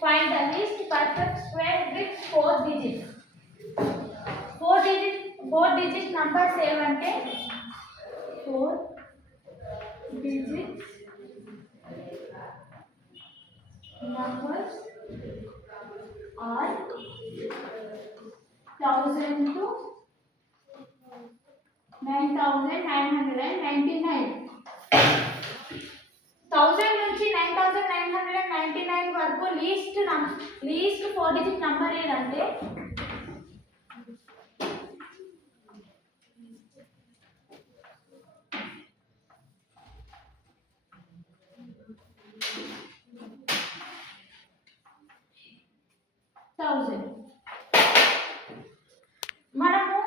find the least perfect square with 4 digits. 4 digit numbers ఏవంటే 4 digits numbers are 1000 to 9999. 1000 నుంచి 9999 వరకు least 4 digit number ఏదంటే 1000. మనము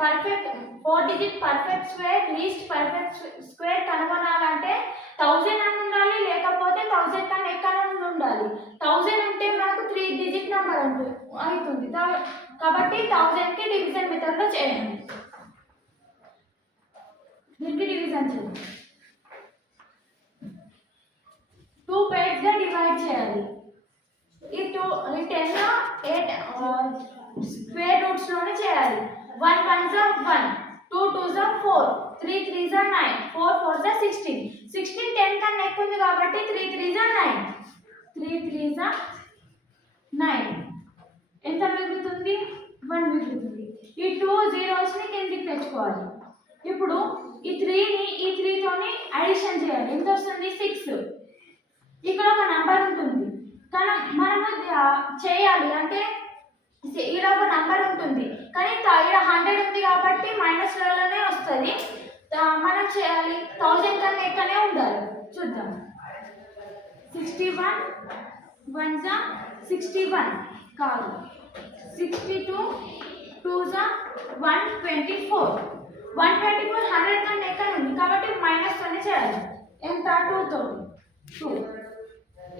perfect 4 digit perfect square least perfect square కనుగొనాలంటే 1000 అని ఉండాలి, లేకపోతే 1000 కన్నా ఎక్కువ ఉండాలి. 1000 అంటే మనకు 3 డిజిట్ నెంబర్ అవుతుంది కాబట్టి 1000 కి డివిజన్ మెథడ్ లో చేయాలి. దీనికి డివిజన్ చేయాలి, 2 పేర్స్ గా డివైడ్ చేయాలి. ఈ 10 స్క్వేర్ రూట్స్ లోనే చేయాలి. 1 1 జా 1, 2 2 జా 4, 3 3 జా 9, 4 4 జా 16. 16 10 కన్నా ఎక్కువ ఉంది కాబట్టి 3 3 జా 9, 3 3 జా 9. ఎంత మిగులుతుంది? 1 మిగులుతుంది. ఈ 2 zeros ని కిందికి తెచ్చుకోవాలి. ఇప్పుడు ఈ 3 ని ఈ 3 తోని అడిషన్ చేయాలి. ఎంత వస్తుంది? 6. ఇక్కడ ఒక నంబర్ ఉంటుంది కానీ మనము చేయాలి అంటే ఇక్కడ ఒక నంబర్ ఉంటుంది కానీ ఇక్కడ 100 ఉంది కాబట్టి మైనస్ లోనే వస్తుంది. మనం చేయాలి 1000 కన్నా ఎక్కువనే ఉండాలి. చూద్దాం. 61 1 జా 61 కాదు, 62 2 జా 124. 124 100 కన్నా ఎక్కువ ఉంది కాబట్టి మైనస్ తోనే చేయాలి. ఎంత? 2 తోటి 2.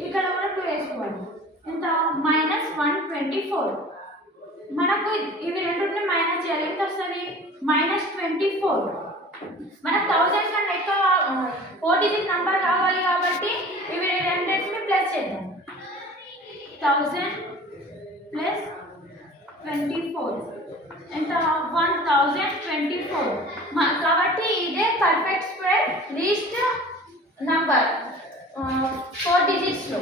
ఇక్కడ కూడా 2 వేసుకోవాలి. ఎంత? -124. మనకు ఇవి రెండింటిని మైనస్ చేయాలి. ఎంత వస్తుంది? -24. మనకు 1000 కన్నా ఎక్కువ 4 డిజిట్ నంబర్ కావాలి కాబట్టి ఇవి రెండింటిని ప్లస్ చేద్దాం. 1000 ప్లస్ 24 ఎంత? 1024. కాబట్టి ఇదే perfect square least number 4 digits లో.